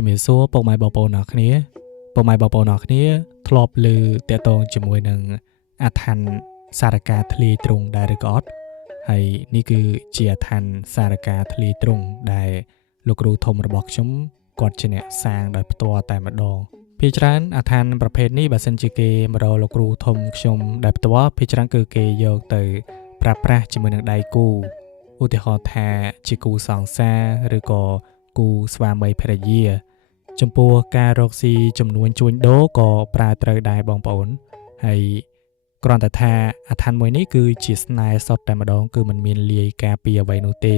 ជំរាបសួរពុកម៉ែបងប្អូនអ្នកគ្នាពុកម៉ែបងប្អូនអ្នកគ្នាធ្លាប់ឮតាក់ទងជាមួយនឹងអាឋានសារការធ្លាយទ្រង់ដែរឬក៏អត់ហើយនេះគឺជាអាឋានសារការធ្លាយទ្រង់ដែលលោកគ្រូធំរបស់ខ្ញុំគាត់ជាអ្នកសាងដោយផ្ទាល់តែម្ដងភាគច្រើនអាឋានប្រភេទនេះបើសិនជាគេមករកលោកគ្រូធំខ្ញុំដែលផ្ទាល់ភាគច្រើនគឺគេយកទៅប្រើប្រាស់ជាមួយនឹងដៃគូឧទាហរណ៍ថាជាគូសង្សារឬក៏គូស្វាមីភរិយាចំពោះការរកស៊ីចំនួនជួញដូរក៏ប្រើត្រូវដែរបងប្អូនហើយគ្រាន់តែថាអាឋានមួយនេះគឺជាស្នេហ៍សុទ្ធតែម្ដងគឺมันមានលាយការពីអ្វីនោះទេ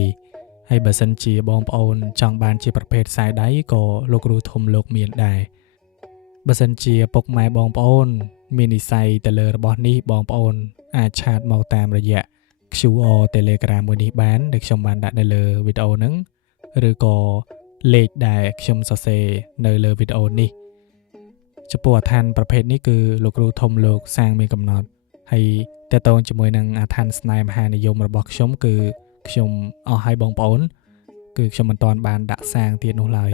ហើយបើសិនជាបងប្អូនចង់បានជាប្រភេទខ្សែដៃក៏លោកគ្រូធំលោកមានដែរបើសិនជាពុកម៉ែបងប្អូនមាននិស្ស័យទៅលើរបស់នេះបងប្អូនអាចឆាតមកតាមរយៈ QR Telegram មួយនេះបានដែលខ្ញុំបានដាក់នៅលើវីដេអូហ្នឹងឬក៏លេខដែលខ្ញុំសរសេរនៅលើវីដេអូនេះចំពោះអាឋានប្រភេទនេះគឺលោកគ្រូធំលោកសាងមានកំណត់ហើយតើតើជាមួយនឹងអាឋានស្នេហ៍មហានិយមរបស់ខ្ញុំគឺខ្ញុំអស់ឲ្យបងប្អូនគឺខ្ញុំមិនទាន់បានដាក់សាងទៀតនោះឡើយ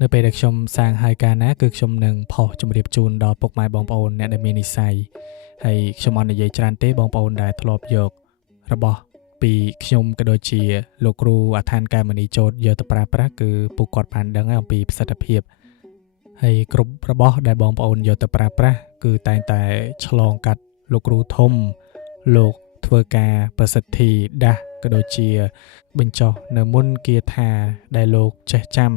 នៅពេលដែលខ្ញុំសាងហើយកាលណាគឺខ្ញុំនឹងផុសជម្រាបជូនដល់ពុកម៉ែបងប្អូនអ្នកដែលមាននិស្ស័យហើយខ្ញុំអត់និយាយច្រើនទេបងប្អូនដែលធ្លាប់យករបស់ពីខ្ញុំក៏ដូចជាលោកគ្រូអាឋានកែមនីចូលយកទៅប្រើប្រាស់គឺពួកគាត់បានដឹងអំពីប្រសិទ្ធភាពហើយគ្រប់របស់ដែលបងប្អូនយកទៅប្រើប្រាស់គឺតែងតែឆ្លងកាត់លោកគ្រូធំលោកធ្វើការប្រសិទ្ធិដាស់ក៏ដូចជាបញ្ចុះនៅមុនគាថាដែលលោកចេះចាំ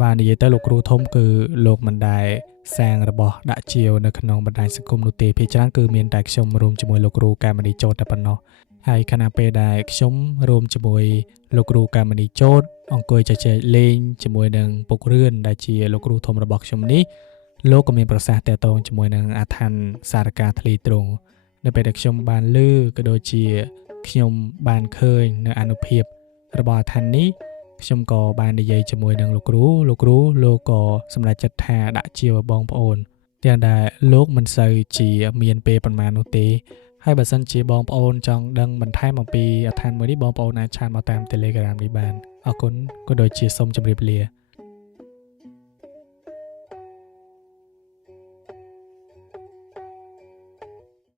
បាននិយាយទៅលោកគ្រូធំគឺលោកមិនដែលសាងរបស់ដាក់ជាវនៅក្នុងបណ្ដាញសង្គមនោះទេភាគច្រើនគឺមានតែខ្ញុំរួមជាមួយលោកគ្រូកែមនីចូលតែប៉ុណ្ណោះហើយខណៈពេលដែលខ្ញុំរួមជាមួយលោកគ្រូកែមនីចូលអង្គុយជជែកលេងជាមួយនឹងពុករឿនដែលជាលោកគ្រូធំរបស់ខ្ញុំនេះលោកក៏មានប្រសាសន៍តាក់ទងជាមួយនឹងអាឋានសារការធ្លាយទ្រង់នៅពេលដែលខ្ញុំបានឮក៏ដូចជាខ្ញុំបានឃើញនៅអានុភាពរបស់អាឋាននេះខ្ញុំក៏បាននិយាយជាមួយនឹងលោកគ្រូលោកក៏សម្រេចចិត្តថាដាក់ជាវបងប្អូនទាំងដែលលោកមិនសូវជាមានពេលប៉ុន្មាននោះទេហើយបើសិនជាបងប្អូនចង់ដឹងបន្ថែមអំពីអាឋានមួយនេះបងប្អូនអាចឆាតមកតាម Telegram នេះបានអរគុណក៏ដូចជាសូមជម្រាបលា